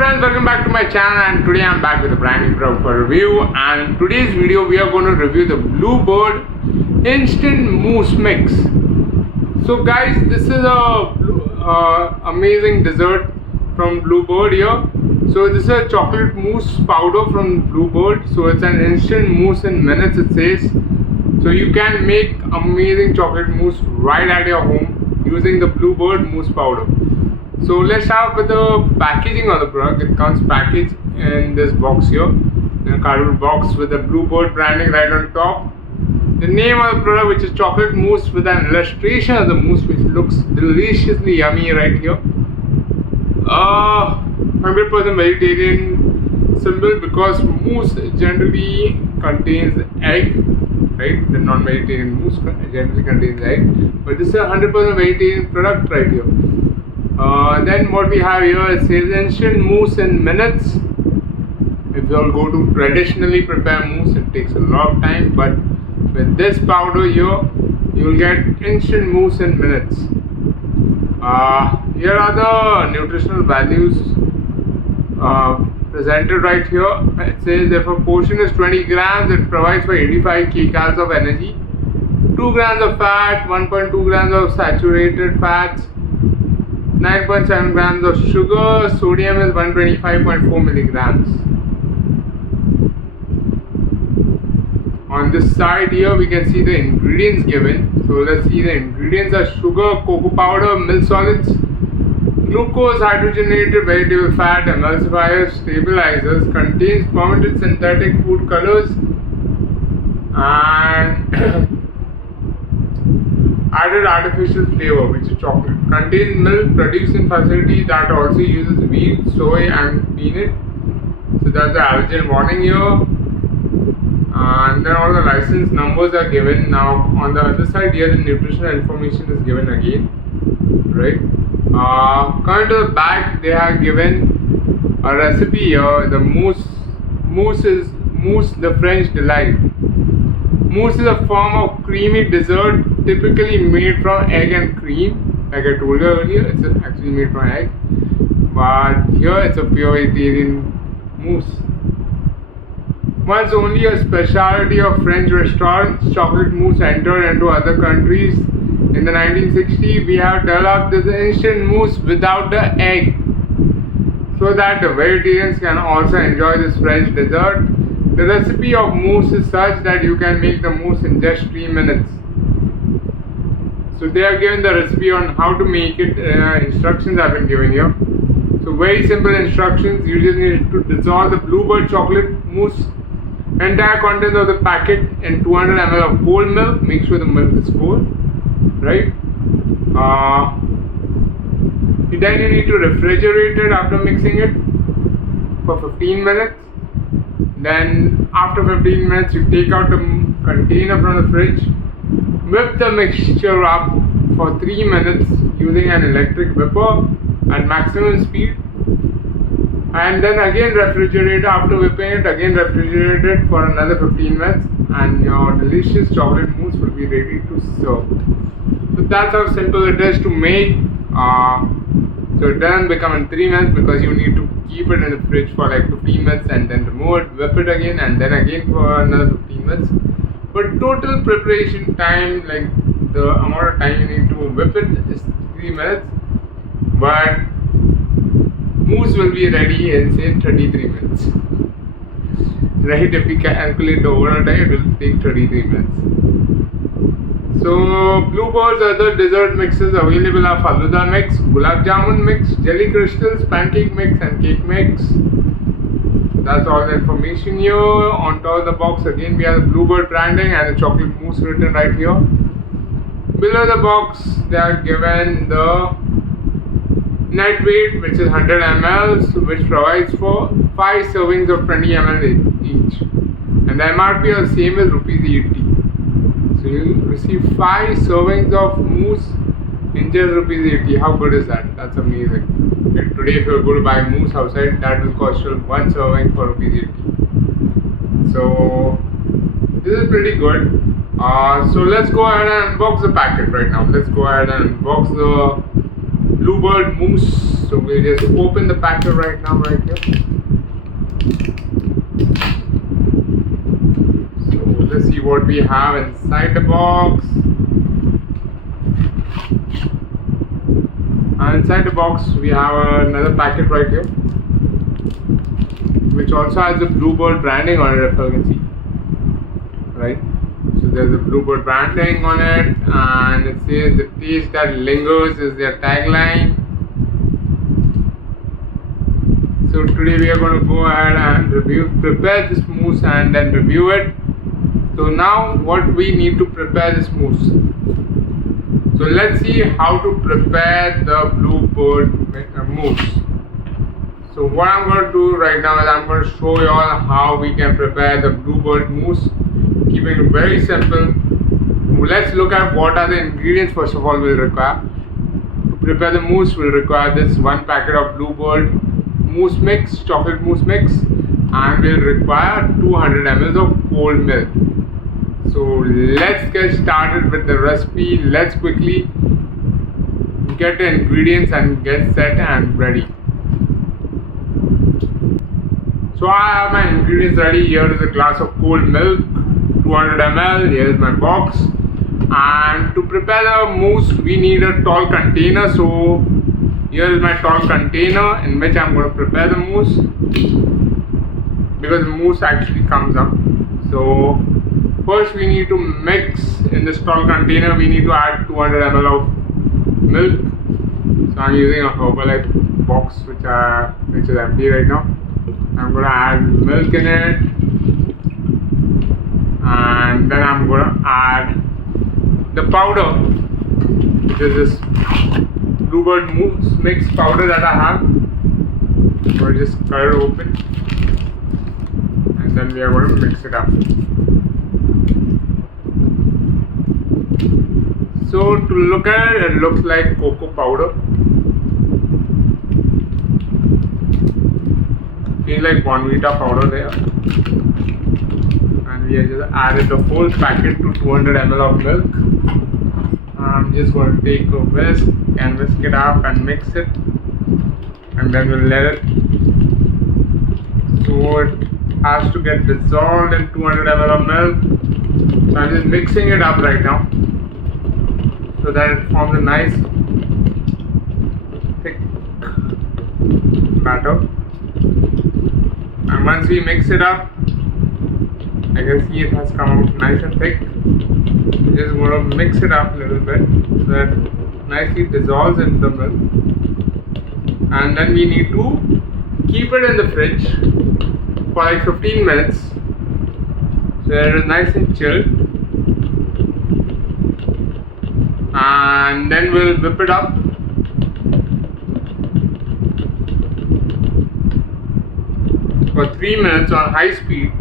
friends, welcome back to my channel, and today I'm back with a brand new product for review. And in today's video we are going to review the Bluebird Instant Mousse Mix. So guys, this is a amazing dessert from Bluebird here. So this is a chocolate mousse powder from Bluebird. So it's an instant mousse in minutes, it says. So you can make amazing chocolate mousse right at your home using the Bluebird mousse powder. So let's start with the packaging of the product. It comes packaged in this box here, in a cardboard box with the Bluebird branding right on top. The name of the product, which is chocolate mousse, with an illustration of the mousse, which looks deliciously yummy right here. 100% vegetarian symbol, because mousse generally contains egg, right? The non-vegetarian mousse generally contains egg, but this is a 100% vegetarian product right here. Then what we have here, it says instant mousse in minutes. If you all go to traditionally prepare mousse, it takes a lot of time, but with this powder here, you will get instant mousse in minutes. Here are the nutritional values presented right here. It says if a portion is 20 grams, it provides for 85 kcals of energy, 2 grams of fat, 1.2 grams of saturated fats, 9.7 grams of sugar, sodium is 125.4 milligrams. On this side here, we can see the ingredients given. So let's see, the ingredients are sugar, cocoa powder, milk solids, glucose, hydrogenated vegetable fat, emulsifiers, stabilizers, contains fermented synthetic food colors, and added artificial flavor, which is chocolate. Contains milk produced in facility that also uses wheat, soy and peanut. So that's the allergen warning here. And then all the license numbers are given. Now on the other side here, the nutritional information is given again, right? Coming to the back, they have given a recipe here. The mousse the French delight. Mousse is a form of creamy dessert typically made from egg and cream. Like I told you earlier, it's actually made from egg, but here it's a pure vegetarian mousse. Once only a specialty of French restaurants, chocolate mousse entered into other countries. In the 1960s, we have developed this instant mousse without the egg, so that the vegetarians can also enjoy this French dessert. The recipe of mousse is such that you can make the mousse in just 3 minutes. So they have given the recipe on how to make it. Instructions have been given here. So very simple instructions. You just need to dissolve the Bluebird chocolate mousse entire contents of the packet in 200 ml of cold milk. Make sure the milk is cold, right? Then you need to refrigerate it after mixing it for 15 minutes. Then after 15 minutes, you take out the container from the fridge, whip the mixture up for 3 minutes using an electric whipper at maximum speed, and then again refrigerate. After whipping it, again refrigerate it for another 15 minutes, and your delicious chocolate mousse will be ready to serve. So that's how simple it is to make. So it doesn't become in 3 minutes, because you need to keep it in the fridge for like 15 minutes and then remove it, whip it again, and then again for another 15 minutes. But total preparation time, like the amount of time you need to whip it, is 3 minutes. But mousse will be ready in say 33 minutes. Right? If we calculate the overall time, it will take 33 minutes. So Bluebird's other dessert mixes available are Faluda mix, Gulab Jamun mix, jelly crystals, pancake mix, and cake mix. That's all the information here. On top of the box, again we have the Bluebird branding and the chocolate mousse written right here. Below the box, they are given the net weight, which is 100 ml, which provides for 5 servings of 20 ml each, and the MRP is the same as ₹80. So you receive 5 servings of mousse in just ₹80. How good is that? That's amazing. Like today, if you go to buy mousse outside, that will cost you 1 serving for ₹80. So this is pretty good. So let's go ahead and unbox the packet right now. Let's go ahead and unbox the Bluebird Mousse. So we'll just open the packet right now, right here. So let's see what we have inside the box. And inside the box we have another packet right here, which also has the Bluebird branding on it, if you can see. Right? So there's a Bluebird branding on it, and it says the taste that lingers is their tagline. So today we are going to go ahead and prepare this mousse and then review it. So now what we need to prepare this mousse. So let's see how to prepare the Bluebird mousse. So what I'm going to do right now is I'm going to show you all how we can prepare the Bluebird mousse, keeping it very simple. Let's look at what are the ingredients first of all we'll require. To prepare the mousse, we'll require this one packet of Bluebird mousse mix, chocolate mousse mix, and we'll require 200 ml of cold milk. So let's get started with the recipe. Let's quickly get the ingredients and get set and ready. So I have my ingredients ready. Here is a glass of cold milk, 200 ml. Here is my box. And to prepare the mousse, we need a tall container. So here is my tall container in which I'm going to prepare the mousse, because the mousse actually comes up. So first we need to mix in this tall container. We need to add 200 ml of milk. So I'm using a Herbalife box which is empty right now. I'm going to add milk in it, and then I'm going to add the powder, which is this Bluebird Mousse mix powder that I have. So I just cut it open, and then we are going to mix it up. So to look at it, it looks like cocoa powder. Feels like Bonvita powder there. And we have just added the whole packet to 200 ml of milk. I'm just going to take a whisk and whisk it up and mix it, and then we'll let it, so it has to get dissolved in 200 ml of milk. So I'm just mixing it up right now so that it forms a nice thick batter. And once we mix it up, I can see it has come out nice and thick. Just going to mix it up a little bit so that it nicely dissolves into the milk. And then we need to keep it in the fridge for like 15 minutes so that it is nice and chilled. And then we'll whip it up. For 3 minutes on high speed,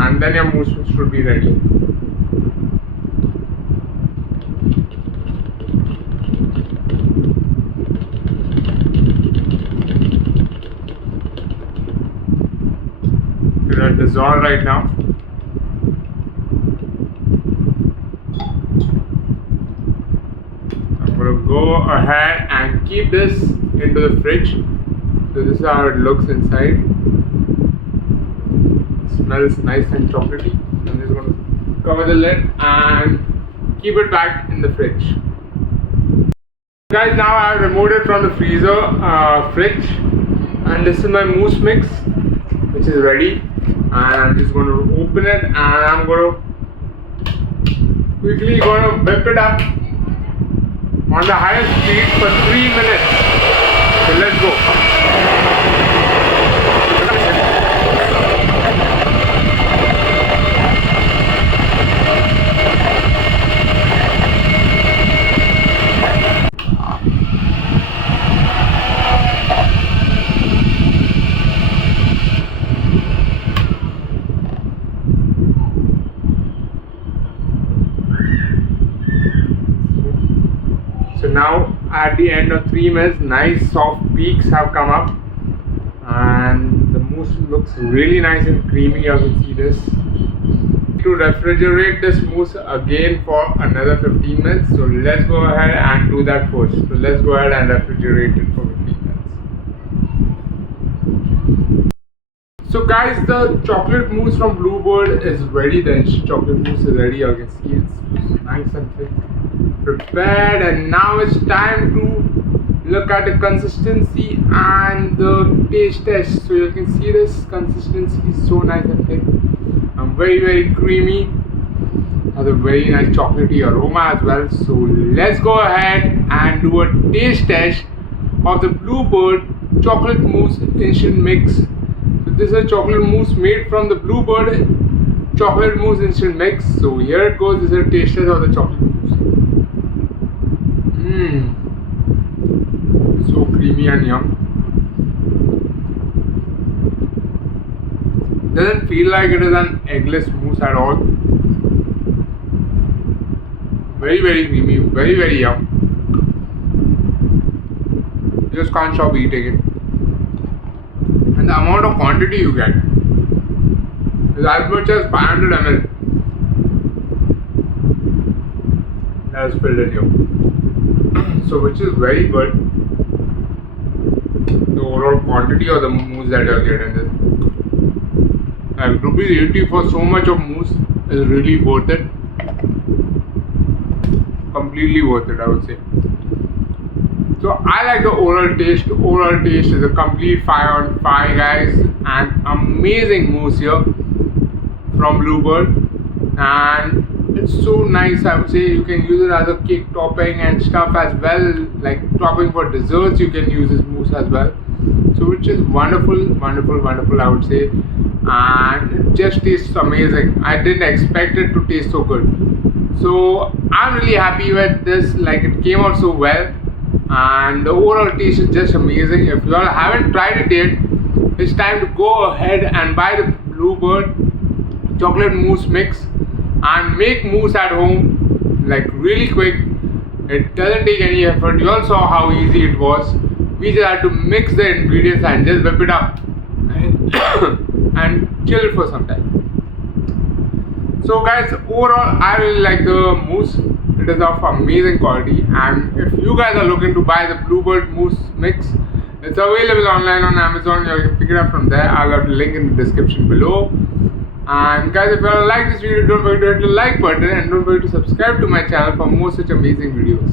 and then your mousse should be ready. It will dissolve right now. I'm going to go ahead and keep this into the fridge. So this is how it looks inside. It smells nice and chocolatey. I'm just going to cover the lid and keep it back in the fridge. Guys, now I have removed it from the freezer fridge, and this is my mousse mix, which is ready. And I'm just going to open it, and I'm going to quickly whip it up on the highest speed for 3 minutes. So let's go. So now at the end of 3 minutes, nice soft peaks have come up, and the mousse looks really nice and creamy. You can see this. To refrigerate this mousse again for another 15 minutes. So let's go ahead and do that first. So let's go ahead and refrigerate it for 15 minutes. So guys, the chocolate mousse from Bluebird is ready. The chocolate mousse is ready. You can see it's nice and thick, prepared, and now it's time to look at the consistency and the taste test. So you can see this consistency is so nice and thick and very creamy. Has a very nice chocolatey aroma as well. So let's go ahead and do a taste test of the Bluebird chocolate mousse instant mix. So this is a chocolate mousse made from the Bluebird chocolate mousse instant mix. So here it goes. This is a taste test of the chocolate mousse. So creamy and yum. Doesn't feel like it is an eggless mousse at all. Very creamy, very yum. Just can't stop eating it. And the amount of quantity you get is as much as 500 ml that is filled in here. So which is very good. The overall quantity of the mousse that you are getting is, and ₹80 for so much of mousse is really worth it. Completely worth it, I would say. So I like the overall taste. The overall taste is a complete 5 on 5, guys, and amazing mousse here from Bluebird, and it's so nice. I would say you can use it as a cake topping and stuff as well, like topping for desserts. You can use this mousse as well. So which is wonderful, I would say, and it just tastes amazing. I didn't expect it to taste so good. So I'm really happy with this. Like, it came out so well, and the overall taste is just amazing. If you all haven't tried it yet, it's time to go ahead and buy the Bluebird chocolate mousse mix and make mousse at home, like really quick. It doesn't take any effort. You all saw how easy it was. We just had to mix the ingredients and just whip it up and chill it for some time. So guys, overall I really like the mousse. It is of amazing quality, and if you guys are looking to buy the Bluebird mousse mix, it's available online on Amazon. You can pick it up from there. I'll have the link in the description below. And guys, if you all like this video, don't forget to hit the like button and don't forget to subscribe to my channel for more such amazing videos.